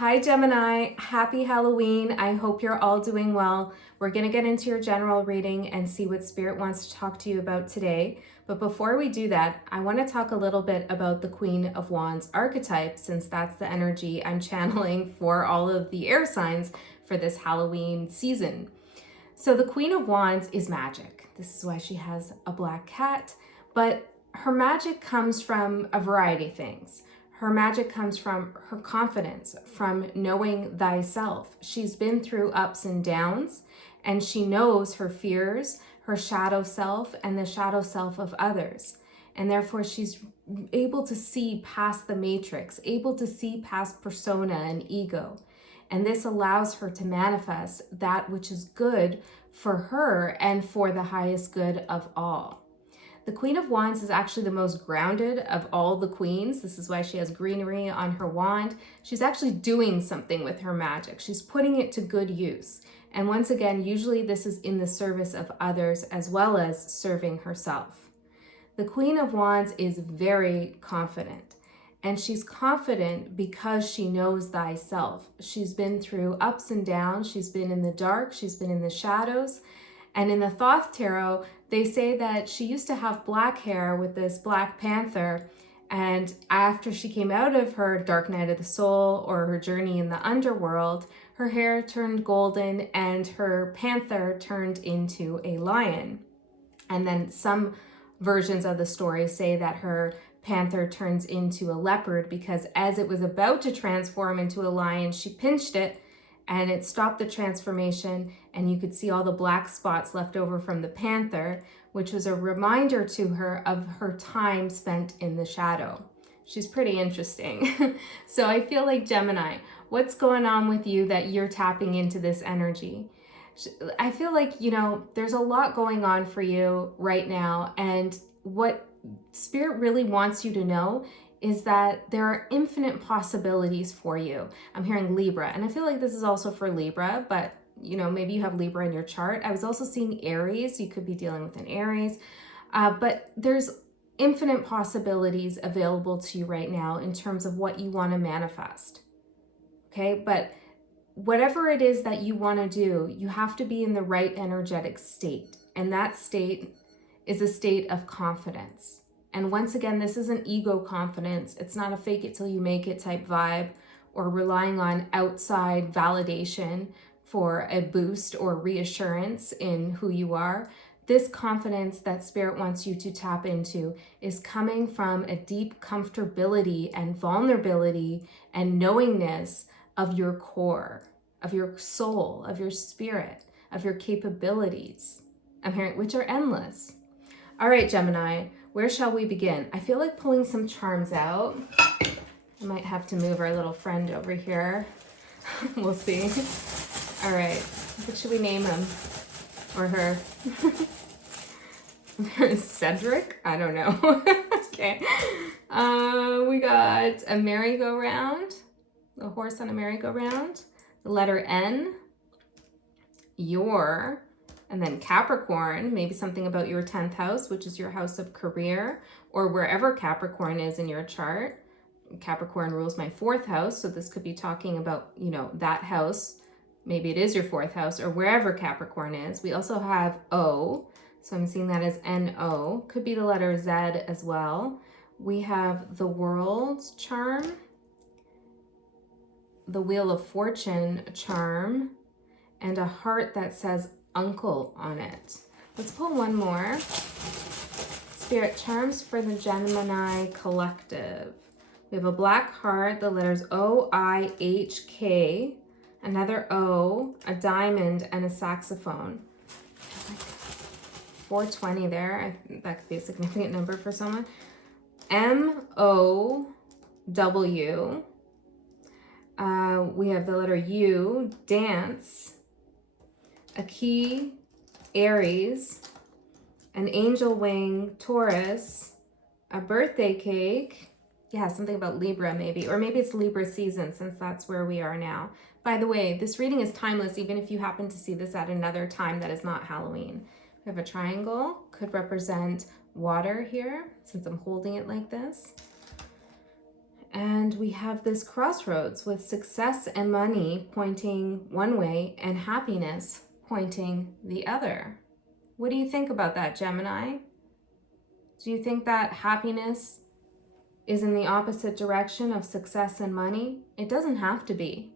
Hi Gemini, happy Halloween. I hope you're all doing well. We're going to get into your general reading and see what Spirit wants to talk to you about today. But before we do that, I want to talk a little bit about the Queen of Wands archetype, since that's the energy I'm channeling for all of the air signs for this Halloween season. So the Queen of Wands is magic. This is why she has a black cat, but her magic comes from a variety of things. Her magic comes from her confidence, from knowing thyself. She's been through ups and downs, and she knows her fears, her shadow self, and the shadow self of others. And therefore, she's able to see past the matrix, able to see past persona and ego. And this allows her to manifest that which is good for her and for the highest good of all. The Queen of Wands is actually the most grounded of all the queens. This is why she has greenery on her wand. She's actually doing something with her magic. She's putting it to good use. And once again, usually this is in the service of others as well as serving herself. The Queen of Wands is very confident. And she's confident because she knows thyself. She's been through ups and downs. She's been in the dark. She's been in the shadows. And in the Thoth Tarot, they say that she used to have black hair with this Black Panther. And after she came out of her dark night of the soul or her journey in the underworld, her hair turned golden and her panther turned into a lion. And then some versions of the story say that her panther turns into a leopard because as it was about to transform into a lion, she pinched it and it stopped the transformation, and you could see all the black spots left over from the panther, which was a reminder to her of her time spent in the shadow. She's pretty interesting. So I feel like Gemini, what's going on with you that you're tapping into this energy? I feel like, there's a lot going on for you right now, and what Spirit really wants you to know is that there are infinite possibilities for you. I'm hearing Libra, and I feel like this is also for Libra, but maybe you have Libra in your chart. I was also seeing Aries. You could be dealing with an Aries, but there's infinite possibilities available to you right now in terms of what you want to manifest. Okay, but whatever it is that you want to do, you have to be in the right energetic state, and that state is a state of confidence. And once again, this isn't ego confidence. It's not a fake it till you make it type vibe or relying on outside validation for a boost or reassurance in who you are. This confidence that Spirit wants you to tap into is coming from a deep comfortability and vulnerability and knowingness of your core, of your soul, of your spirit, of your capabilities, I'm hearing, which are endless. All right, Gemini, where shall we begin? I feel like pulling some charms out. I might have to move our little friend over here. We'll see. All right, what should we name him? Or her? Cedric? I don't know. Okay. We got a merry-go-round, a horse on a merry-go-round, the letter N, your, and then Capricorn, maybe something about your 10th house, which is your house of career, or wherever Capricorn is in your chart. Capricorn rules my 4th house, so this could be talking about, that house. Maybe it is your 4th house, or wherever Capricorn is. We also have O, so I'm seeing that as N-O. Could be the letter Z as well. We have the World charm, the Wheel of Fortune charm, and a heart that says uncle on it. Let's pull one more. Spirit charms for the Gemini collective. We have a black heart, the letters O-I-H-K, another O, a diamond, and a saxophone. 420 there. I think that could be a significant number for someone. M-O-W. We have the letter U, dance, a key, Aries, an angel wing, Taurus, a birthday cake. Yeah, something about Libra maybe, or maybe it's Libra season since that's where we are now. By the way, this reading is timeless even if you happen to see this at another time that is not Halloween. We have a triangle, could represent water here since I'm holding it like this. And we have this crossroads with success and money pointing one way and happiness pointing the other. What do you think about that, Gemini? Do you think that happiness is in the opposite direction of success and money? It doesn't have to be.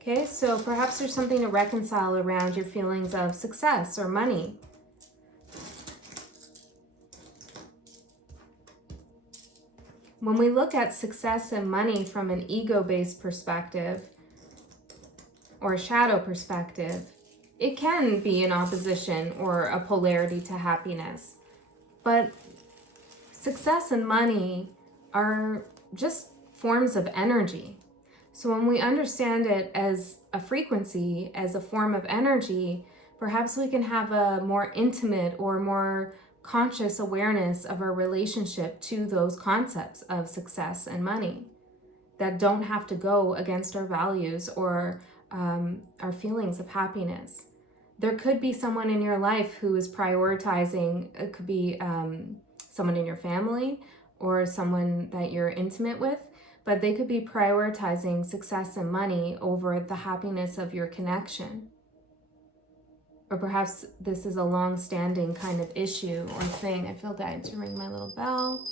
Okay, so perhaps there's something to reconcile around your feelings of success or money. When we look at success and money from an ego-based perspective or a shadow perspective, it can be an opposition or a polarity to happiness. But success and money are just forms of energy. So when we understand it as a frequency, as a form of energy, perhaps we can have a more intimate or more conscious awareness of our relationship to those concepts of success and money that don't have to go against our values or our feelings of happiness. There could be someone in your life who is prioritizing, it could be someone in your family or someone that you're intimate with, but they could be prioritizing success and money over the happiness of your connection. Or perhaps this is a long-standing kind of issue or thing. I feel that to ring my little bell.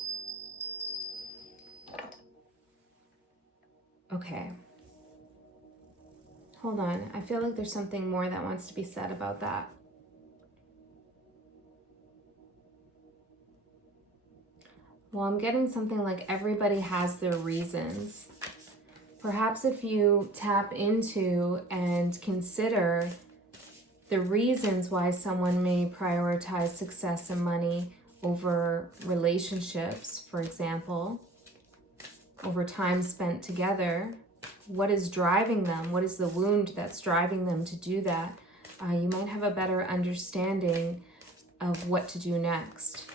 Okay. Hold on. I feel like there's something more that wants to be said about that. Well, I'm getting something like everybody has their reasons. Perhaps if you tap into and consider the reasons why someone may prioritize success and money over relationships, for example, over time spent together, what is driving them? What is the wound that's driving them to do that? You might have a better understanding of what to do next.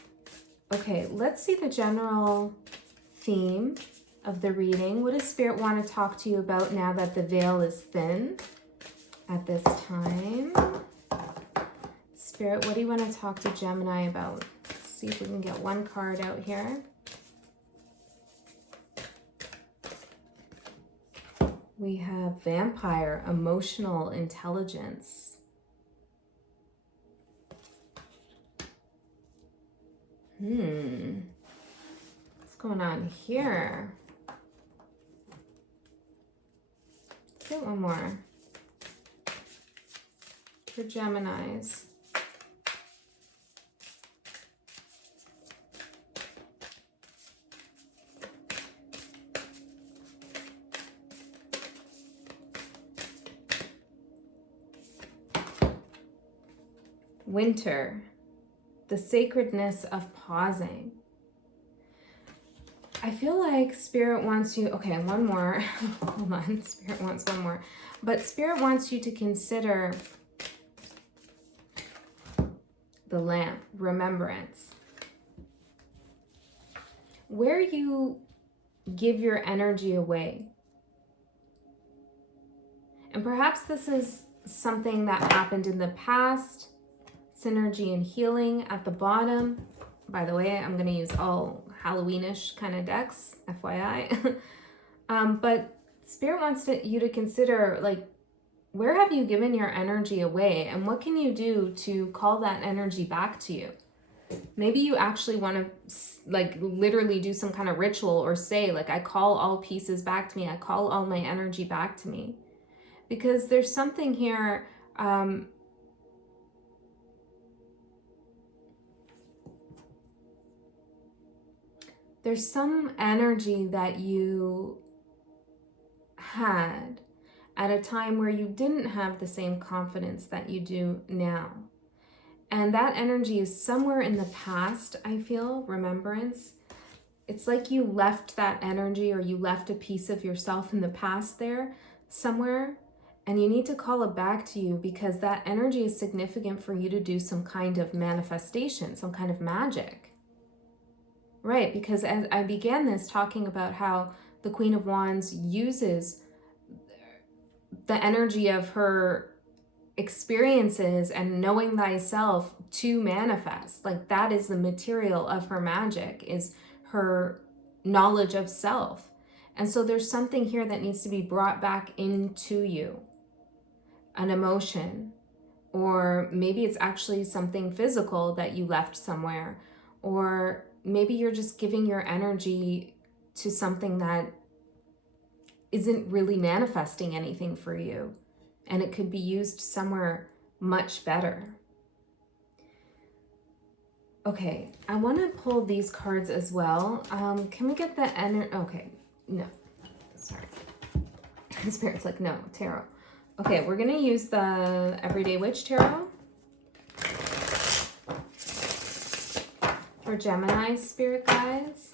Okay, let's see the general theme of the reading. What does Spirit want to talk to you about now that the veil is thin at this time? Spirit, what do you want to talk to Gemini about? Let's see if we can get one card out here. We have Vampire, emotional intelligence. What's going on here? Let's get one more for Geminis. Winter, the sacredness of pausing. I feel like Spirit wants you, okay, one more. Hold on, Spirit wants one more. But Spirit wants you to consider the lamp, remembrance. Where you give your energy away. And perhaps this is something that happened in the past. Synergy and healing at the bottom. By the way, I'm going to use all Halloweenish kind of decks, FYI. But Spirit wants you to consider, like, where have you given your energy away? And what can you do to call that energy back to you? Maybe you actually want to, like, literally do some kind of ritual or say, like, I call all pieces back to me. I call all my energy back to me. Because there's something here... there's some energy that you had at a time where you didn't have the same confidence that you do now. And that energy is somewhere in the past, I feel, remembrance. It's like you left that energy or you left a piece of yourself in the past there somewhere, and you need to call it back to you because that energy is significant for you to do some kind of manifestation, some kind of magic. Right, because as I began this talking about how the Queen of Wands uses the energy of her experiences and knowing thyself to manifest. Like that is the material of her magic, is her knowledge of self. And so there's something here that needs to be brought back into you, an emotion, or maybe it's actually something physical that you left somewhere, or maybe you're just giving your energy to something that isn't really manifesting anything for you, and it could be used somewhere much better. Okay, I want to pull these cards as well. Can we get the energy? Okay, no, sorry. The Spirit's like, no, tarot. Okay, we're going to use the Everyday Witch Tarot for Gemini spirit guides.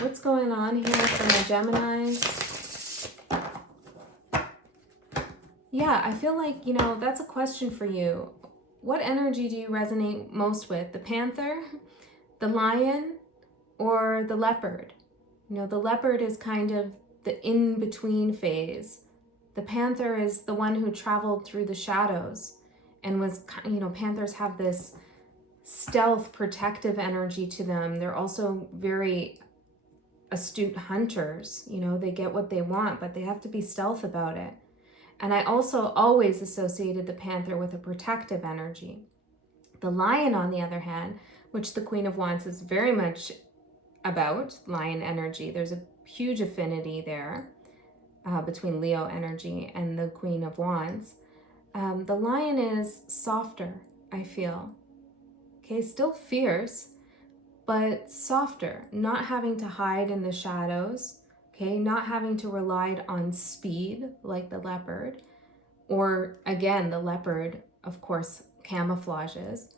What's going on here for my Geminis? Yeah, I feel like, that's a question for you. What energy do you resonate most with? The Panther, the Lion, or the Leopard? The Leopard is kind of the in-between phase. The Panther is the one who traveled through the shadows and was, Panthers have this stealth, protective energy to them. They're also very astute hunters. They get what they want, but they have to be stealth about it. And I also always associated the Panther with a protective energy. The Lion, on the other hand, which the Queen of Wands is very much about, Lion energy. There's a huge affinity there between Leo energy and the Queen of Wands. The Lion is softer, I feel. Okay, still fierce, but softer, not having to hide in the shadows. Okay, not having to rely on speed like the Leopard, or again, the Leopard, of course, camouflages,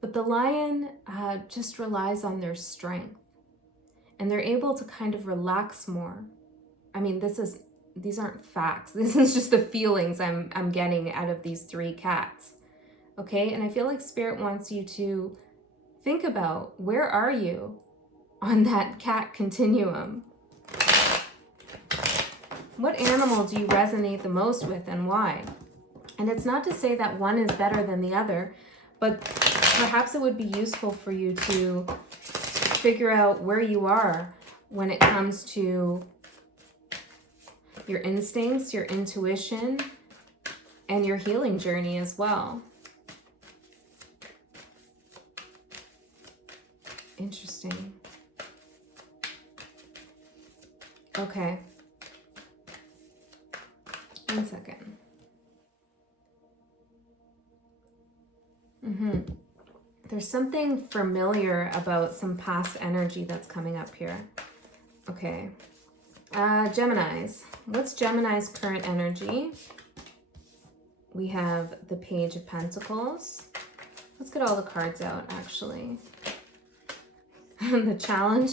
but the Lion just relies on their strength, and they're able to kind of relax more. I mean, these aren't facts. This is just the feelings I'm getting out of these three cats. Okay, and I feel like Spirit wants you to think about, where are you on that cat continuum? What animal do you resonate the most with, and why? And it's not to say that one is better than the other, but perhaps it would be useful for you to figure out where you are when it comes to your instincts, your intuition, and your healing journey as well. Interesting. Okay. 1 second. There's something familiar about some past energy that's coming up here. Okay. Geminis. What's Gemini's current energy? We have the Page of Pentacles. Let's get all the cards out, actually. The Challenge.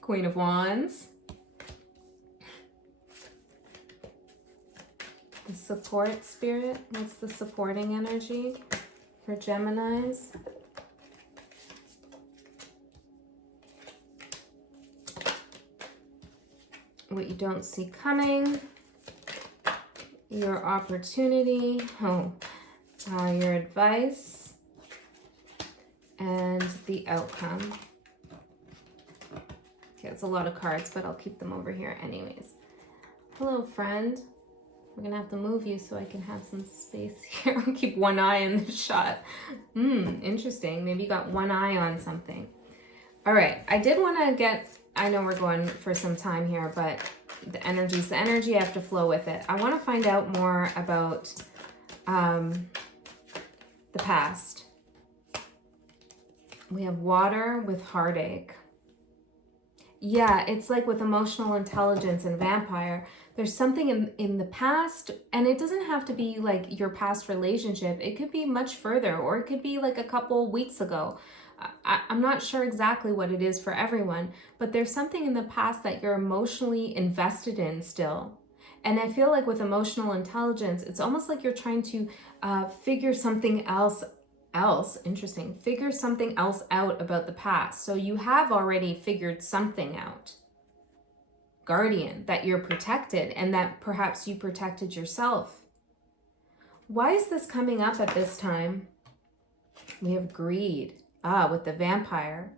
Queen of Wands. The Support Spirit. What's the supporting energy for Geminis? What you don't see coming. Your opportunity. Your advice. And the outcome. Okay, it's a lot of cards, but I'll keep them over here anyways. Hello, friend. We're gonna have to move you so I can have some space here. I'll keep one eye in the shot. Interesting. Maybe you got one eye on something. All right, I did want to get, I know we're going for some time here, but the energy's the energy, I have to flow with it. I want to find out more about the past. We have water with heartache. Yeah, it's like with emotional intelligence and vampire. There's something in the past, and it doesn't have to be like your past relationship. It could be much further, or it could be like a couple weeks ago. I'm not sure exactly what it is for everyone, but there's something in the past that you're emotionally invested in still. And I feel like with emotional intelligence, it's almost like you're trying to figure something else, figure something else out about the past. So you have already figured something out. Guardian, that you're protected and that perhaps you protected yourself. Why is this coming up at this time? We have greed. With the vampire.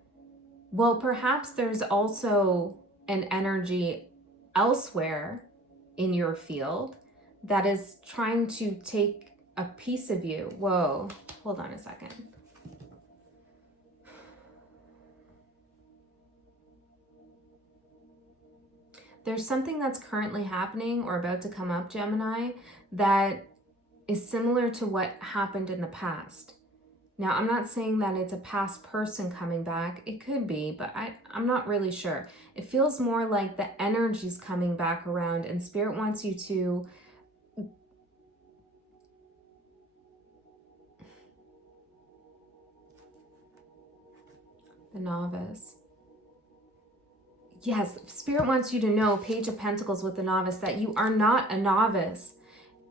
Well, perhaps there's also an energy elsewhere in your field that is trying to take a piece of you. Whoa, hold on a second. There's something that's currently happening or about to come up, Gemini, that is similar to what happened in the past. Now, I'm not saying that it's a past person coming back. It could be, but I'm not really sure. It feels more like the energy's coming back around, and Spirit wants you to the novice. Yes, Spirit wants you to know, Page of Pentacles with the novice, that you are not a novice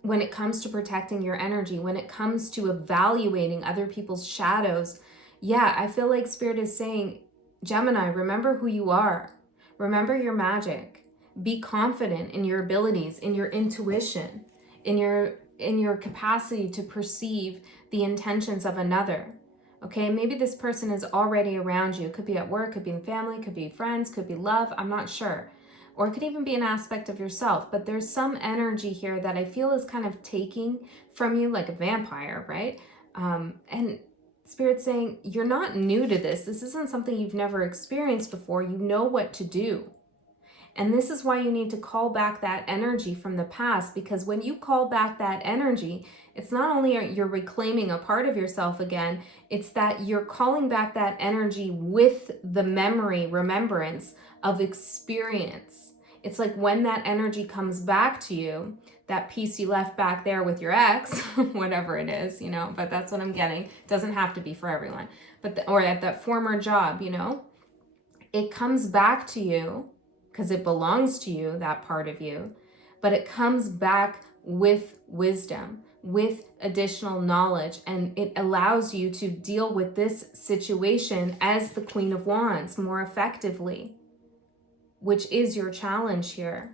when it comes to protecting your energy, when it comes to evaluating other people's shadows. Yeah, I feel like Spirit is saying, Gemini, remember who you are. Remember your magic. Be confident in your abilities, in your intuition, in your capacity to perceive the intentions of another. Okay, maybe this person is already around you. It could be at work, could be in family, could be friends, could be love, I'm not sure. Or it could even be an aspect of yourself, but there's some energy here that I feel is kind of taking from you like a vampire, right? And Spirit's saying, you're not new to this. This isn't something you've never experienced before. You know what to do. And this is why you need to call back that energy from the past, because when you call back that energy, it's not only you're reclaiming a part of yourself again, it's that you're calling back that energy with the remembrance of experience. It's like when that energy comes back to you, that piece you left back there with your ex, whatever it is, but that's what I'm getting. It doesn't have to be for everyone, or at that former job, it comes back to you because it belongs to you, that part of you, but it comes back with wisdom, with additional knowledge, and it allows you to deal with this situation as the Queen of Wands more effectively, which is your challenge here.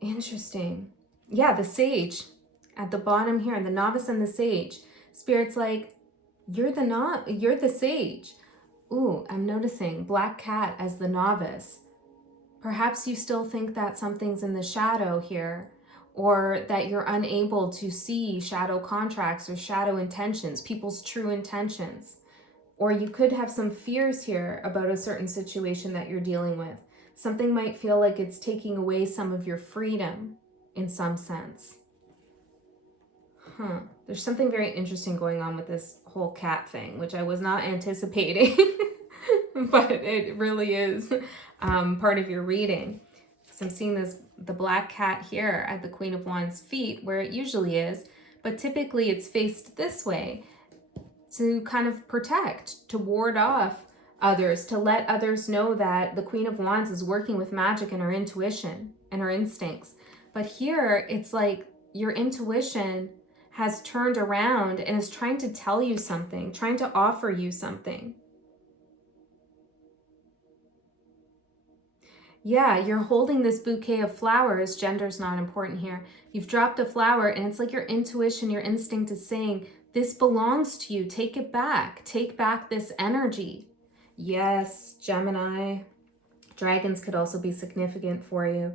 Interesting. Yeah, the Sage at the bottom here, the Novice and the Sage. Spirit's like, you're the Sage. Ooh, I'm noticing Black Cat as the Novice. Perhaps you still think that something's in the shadow here, or that you're unable to see shadow contracts or shadow intentions, people's true intentions. Or you could have some fears here about a certain situation that you're dealing with. Something might feel like it's taking away some of your freedom in some sense. There's something very interesting going on with this whole cat thing, which I was not anticipating, but it really is part of your reading. So I'm seeing the black cat here at the Queen of Wands feet, where it usually is, but typically it's faced this way to kind of protect, to ward off others, to let others know that the Queen of Wands is working with magic and her intuition and her instincts. But here it's like your intuition has turned around and is trying to tell you something, trying to offer you something. Yeah, you're holding this bouquet of flowers. Gender's not important here. You've dropped a flower and it's like your intuition, your instinct is saying, this belongs to you. Take it back. Take back this energy. Yes, Gemini. Dragons could also be significant for you.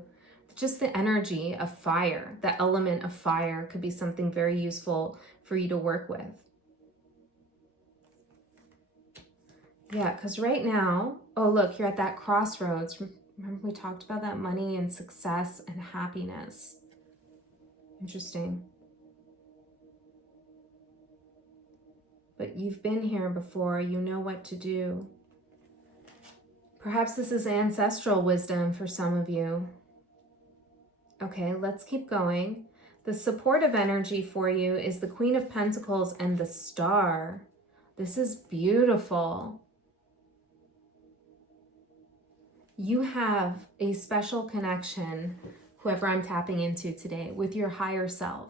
Just the energy of fire, the element of fire could be something very useful for you to work with. Yeah, because right now, oh look, you're at that crossroads. Remember we talked about that money and success and happiness. Interesting. But you've been here before, you know what to do. Perhaps this is ancestral wisdom for some of you. Okay, let's keep going. The supportive energy for you is the Queen of Pentacles and the Star. This is beautiful. You have a special connection, whoever I'm tapping into today, with your higher self.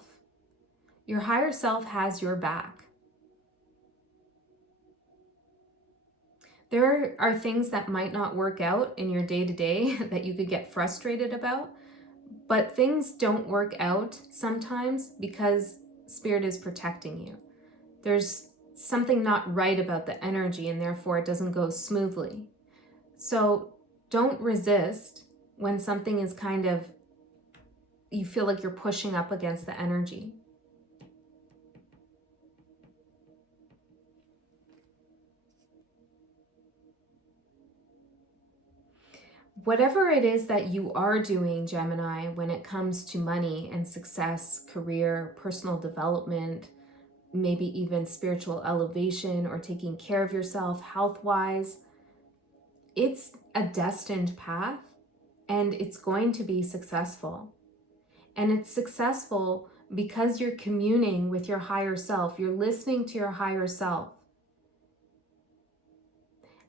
Your higher self has your back. There are things that might not work out in your day-to-day that you could get frustrated about, but things don't work out sometimes because Spirit is protecting you. There's something not right about the energy and therefore it doesn't go smoothly. So don't resist when something is kind of, you feel like you're pushing up against the energy. Whatever it is that you are doing, Gemini, when it comes to money and success, career, personal development, maybe even spiritual elevation or taking care of yourself health-wise, it's a destined path and it's going to be successful. And it's successful because you're communing with your higher self. You're listening to your higher self.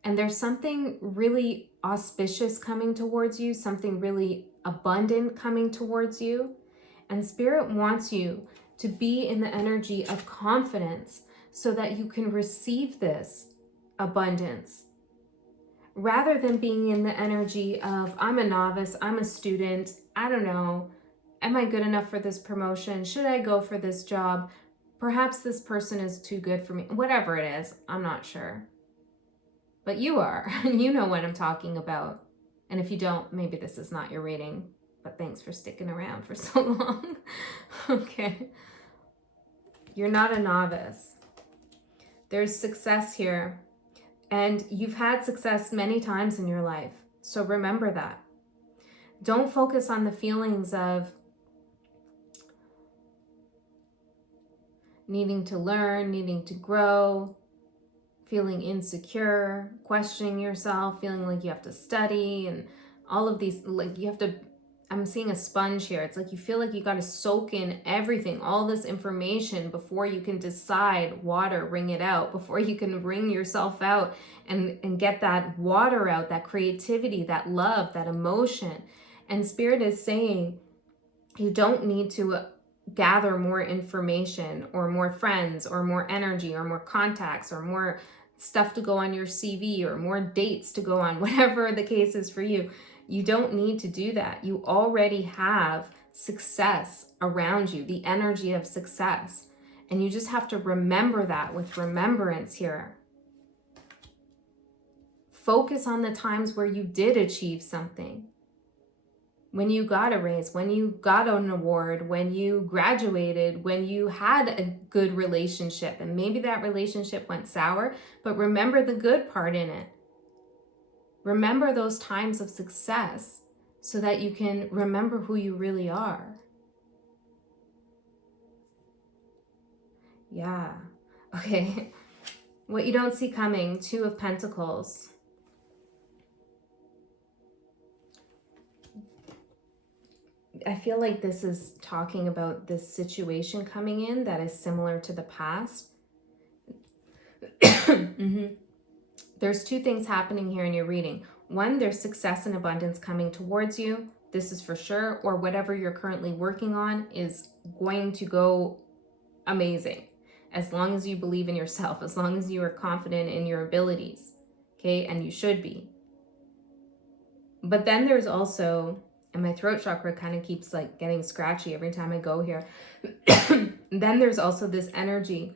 And there's something really auspicious coming towards you, something really abundant coming towards you. And Spirit wants you to be in the energy of confidence so that you can receive this abundance, rather than being in the energy of, I'm a novice, I'm a student, I don't know, am I good enough for this promotion? Should I go for this job? Perhaps this person is too good for me. Whatever it is, I'm not sure. But you are. You know what I'm talking about. And if you don't, maybe this is not your reading. But thanks for sticking around for so long. Okay. You're not a novice. There's success here. And you've had success many times in your life. So remember that. Don't focus on the feelings of needing to learn, needing to grow, feeling insecure, questioning yourself, feeling like you have to study and all of these, like you have to, I'm seeing a sponge here. It's like you feel like you got to soak in everything, all this information before you can decide, water, wring it out, before you can wring yourself out and get that water out, that creativity, that love, that emotion. And Spirit is saying you don't need to gather more information or more friends or more energy or more contacts or more stuff to go on your CV or more dates to go on, whatever the case is for you. You don't need to do that. You already have success around you, the energy of success. And you just have to remember that with remembrance here. Focus on the times where you did achieve something. When you got a raise, when you got an award, when you graduated, when you had a good relationship, and maybe that relationship went sour, but remember the good part in it. Remember those times of success so that you can remember who you really are. Yeah. Okay. What you don't see coming, 2 of Pentacles. I feel like this is talking about this situation coming in that is similar to the past. There's 2 things happening here in your reading. One, there's success and abundance coming towards you. This is for sure. Or whatever you're currently working on is going to go amazing. As long as you believe in yourself, as long as you are confident in your abilities. Okay, and you should be. But then there's also, and my throat chakra kind of keeps like getting scratchy every time I go here. Then there's also this energy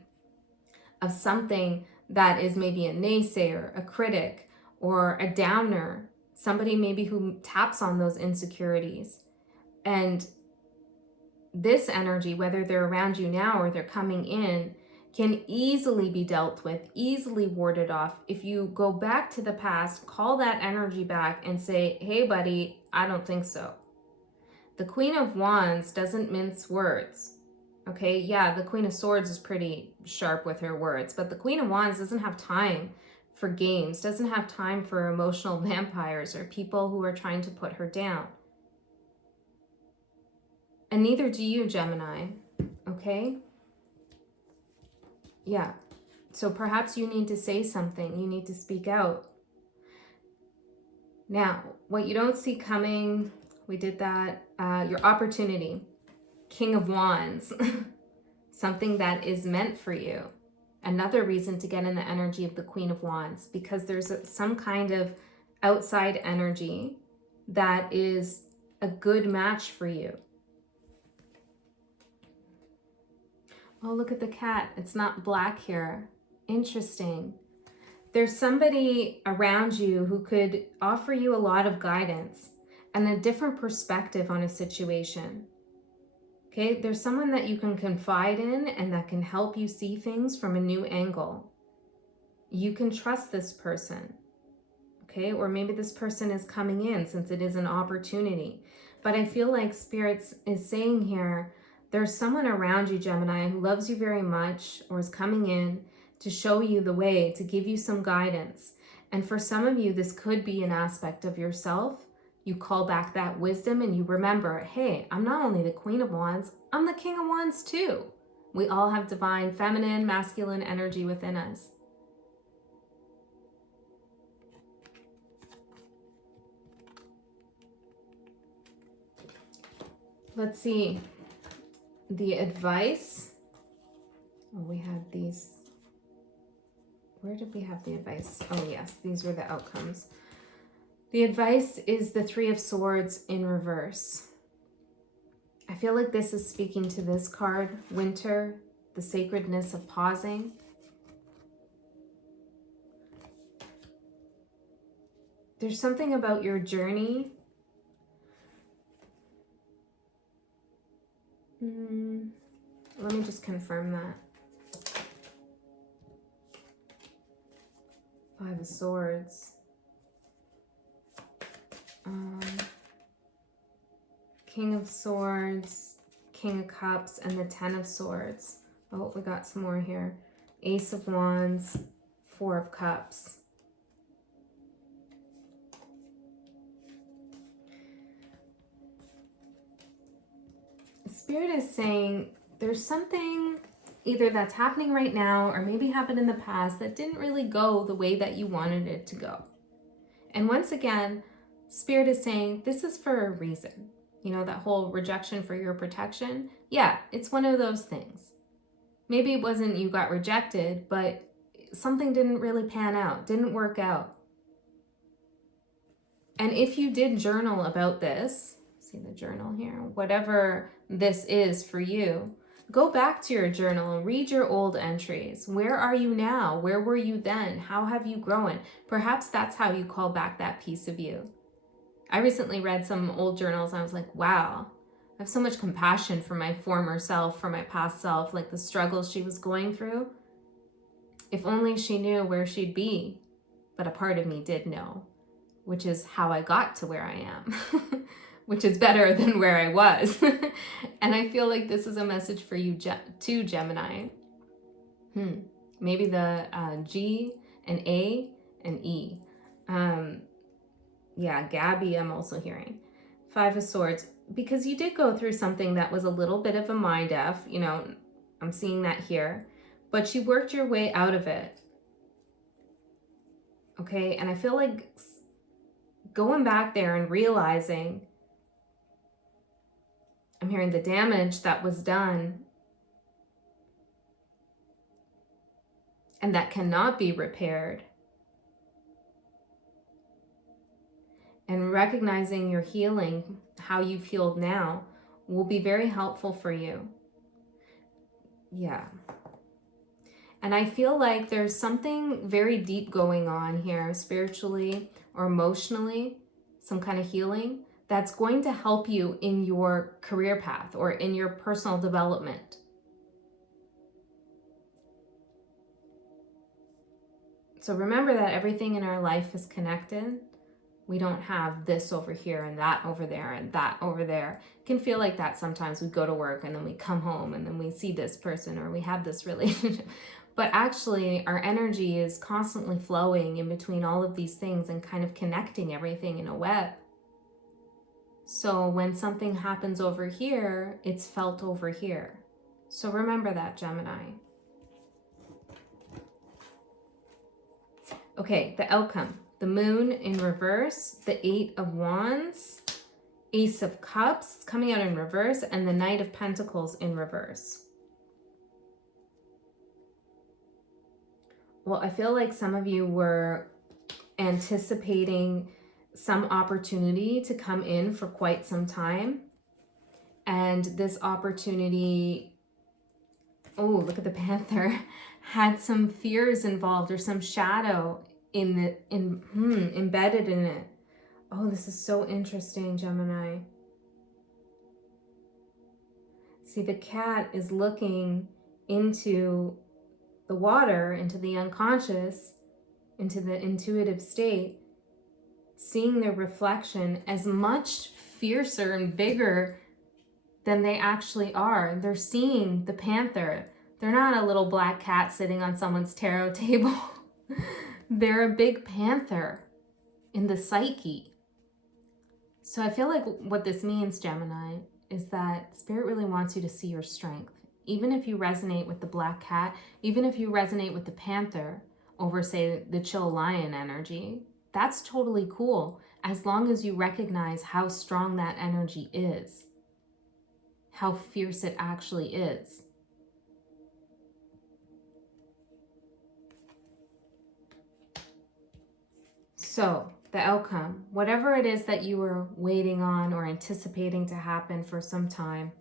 of something that is maybe a naysayer, a critic, or a downer, somebody maybe who taps on those insecurities. And this energy, whether they're around you now or they're coming in, can easily be dealt with, easily warded off. If you go back to the past, call that energy back and say, hey buddy, I don't think so. The Queen of Wands doesn't mince words. Okay, yeah, the Queen of Swords is pretty sharp with her words, but the Queen of Wands doesn't have time for games, doesn't have time for emotional vampires or people who are trying to put her down. And neither do you, Gemini, okay? Yeah, so perhaps you need to say something, you need to speak out. Now, what you don't see coming, we did that, your opportunity. King of Wands, something that is meant for you. Another reason to get in the energy of the Queen of Wands, because there's some kind of outside energy that is a good match for you. Oh, look at the cat. It's not black here. Interesting. There's somebody around you who could offer you a lot of guidance. and a different perspective on a situation. Okay, there's someone that you can confide in and that can help you see things from a new angle. You can trust this person. Okay, or maybe this person is coming in since it is an opportunity. But I feel like Spirit is saying here, there's someone around you, Gemini, who loves you very much or is coming in to show you the way, to give you some guidance. And for some of you, this could be an aspect of yourself. You call back that wisdom and you remember, hey, I'm not only the Queen of Wands, I'm the King of Wands too. We all have divine, feminine, masculine energy within us. Let's see. The advice. Oh, we had these. Where did we have the advice? Oh, yes, these were the outcomes. The advice is the Three of Swords in reverse. I feel like this is speaking to this card, winter, the sacredness of pausing. There's something about your journey. Let me just confirm that. Five of Swords. King of Swords, King of Cups, and the Ten of Swords. Oh, we got some more here. Ace of Wands, Four of Cups. Spirit is saying there's something either that's happening right now or maybe happened in the past that didn't really go the way that you wanted it to go. And once again, Spirit is saying this is for a reason. You know, that whole rejection for your protection. Yeah, it's one of those things. Maybe it wasn't you got rejected, but something didn't really pan out, didn't work out. And if you did journal about this, see the journal here, whatever this is for you, go back to your journal and read your old entries. Where are you now? Where were you then? How have you grown? Perhaps that's how you call back that piece of you. I recently read some old journals and I was like, wow, I have so much compassion for my former self, for my past self, like the struggles she was going through. If only she knew where she'd be. But a part of me did know, which is how I got to where I am, which is better than where I was. And I feel like this is a message for you too, Gemini. Maybe the G and A and E. Yeah, Gabby, I'm also hearing. Five of Swords, because you did go through something that was a little bit of a mind F, you know, I'm seeing that here, but you worked your way out of it. Okay, and I feel like going back there and realizing, I'm hearing the damage that was done and that cannot be repaired. And recognizing your healing, how you've healed now, will be very helpful for you. Yeah. And I feel like there's something very deep going on here, spiritually or emotionally, some kind of healing that's going to help you in your career path or in your personal development. So remember that everything in our life is connected. We don't have this over here and that over there and that over there. It can feel like that sometimes. We go to work and then we come home and then we see this person or we have this relationship. But actually, our energy is constantly flowing in between all of these things and kind of connecting everything in a web. So when something happens over here, it's felt over here. So remember that, Gemini. Okay, the outcome. The Moon in reverse, the Eight of Wands, Ace of Cups coming out in reverse, and the Knight of Pentacles in reverse. Well, I feel like some of you were anticipating some opportunity to come in for quite some time. And this opportunity, oh, look at the Panther, had some fears involved or some shadow embedded in it. Oh, this is so interesting, Gemini. See, the cat is looking into the water, into the unconscious, into the intuitive state, seeing their reflection as much fiercer and bigger than they actually are. They're seeing the panther. They're not a little black cat sitting on someone's tarot table. They're a big panther in the psyche. So I feel like what this means, Gemini, is that Spirit really wants you to see your strength. Even if you resonate with the black cat, even if you resonate with the panther over, say, the chill lion energy, that's totally cool, as long as you recognize how strong that energy is, how fierce it actually is. So, the outcome, whatever it is that you were waiting on or anticipating to happen for some time,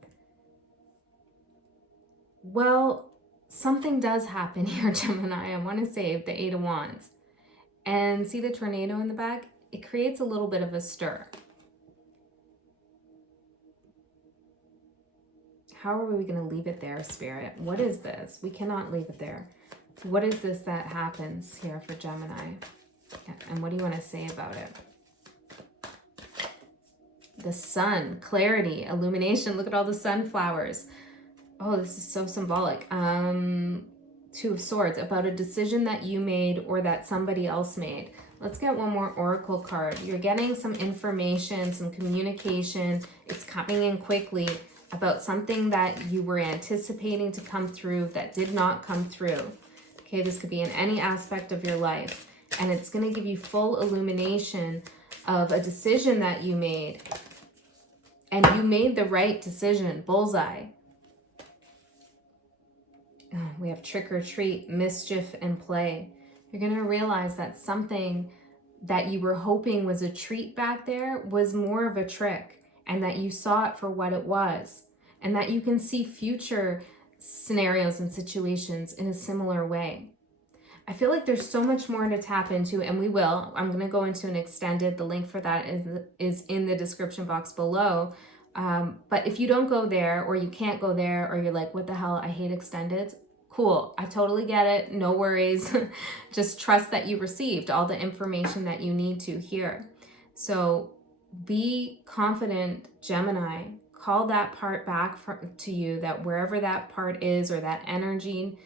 well, something does happen here, Gemini. I want to say the Eight of Wands. And see the tornado in the back? It creates a little bit of a stir. How are we going to leave it there, Spirit? What is this? We cannot leave it there. What is this that happens here for Gemini? And what do you want to say about it? The sun, clarity, illumination. Look at all the sunflowers. Oh, this is so symbolic. Two of Swords, about a decision that you made or that somebody else made. Let's get one more oracle card. You're getting some information, some communication. It's coming in quickly about something that you were anticipating to come through that did not come through. Okay, this could be in any aspect of your life. And it's going to give you full illumination of a decision that you made. And you made the right decision. Bullseye. We have trick or treat, mischief, and play. You're going to realize that something that you were hoping was a treat back there was more of a trick, and that you saw it for what it was, and that you can see future scenarios and situations in a similar way. I feel like there's so much more to tap into, and we will. I'm going to go into an extended. The link for that is in the description box below. But if you don't go there, or you can't go there, or you're like, what the hell, I hate extendeds. Cool, I totally get it. No worries. Just trust that you received all the information that you need to hear. So be confident, Gemini. Call that part back to you, that wherever that part is, or that energy.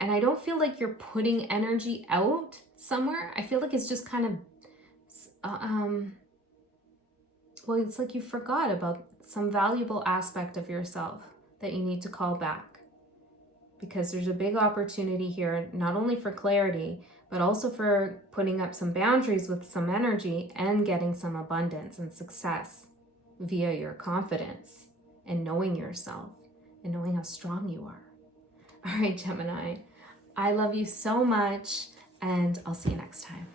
And I don't feel like you're putting energy out somewhere. I feel like it's just kind of, well, it's like you forgot about some valuable aspect of yourself that you need to call back. Because there's a big opportunity here, not only for clarity, but also for putting up some boundaries with some energy and getting some abundance and success via your confidence and knowing yourself and knowing how strong you are. All right, Gemini, I love you so much, and I'll see you next time.